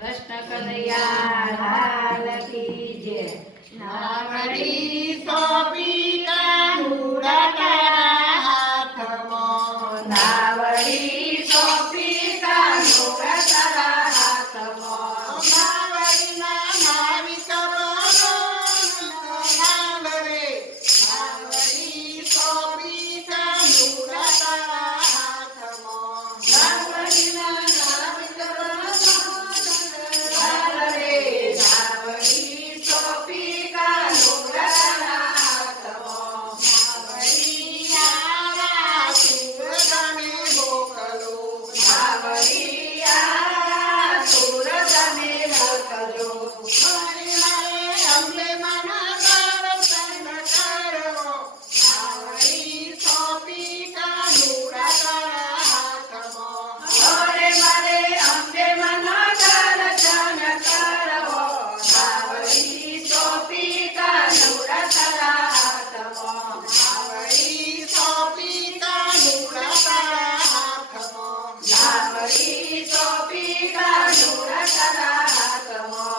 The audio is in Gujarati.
કૃષ્ણ કનૈયા લાલ કી જય. નાગડી સોંપી કાનુડા તારા હાથમાં. નાવડી સોંપી કાનુડા તારા હાથમાં. નાવડીના નાવિક બનો નાલ રે. નાવડી સોંપી કાનુડા તારા હાથમાં. નાવડીના નાવિક બનો નાલ રે. નાવડી સોંપી કાનુડા તારા હાથમાં. નાવડી આરા સુરતને મોકલો. નાવડી આ સુરતને મોકલો. મારે અમને મના દર્શન કરો. નાવડી સોંપી કાનુડા તારા હાથમાં. અરે મારે અંબે મનો દર્શન કરવો. નાવડી સોંપી કાનુડા તારા હાથમાં. નાવડી સોંપી કાનુડા તારા હાથમાં. નાવડી સોંપી કાનુડા તારા હાથમાં.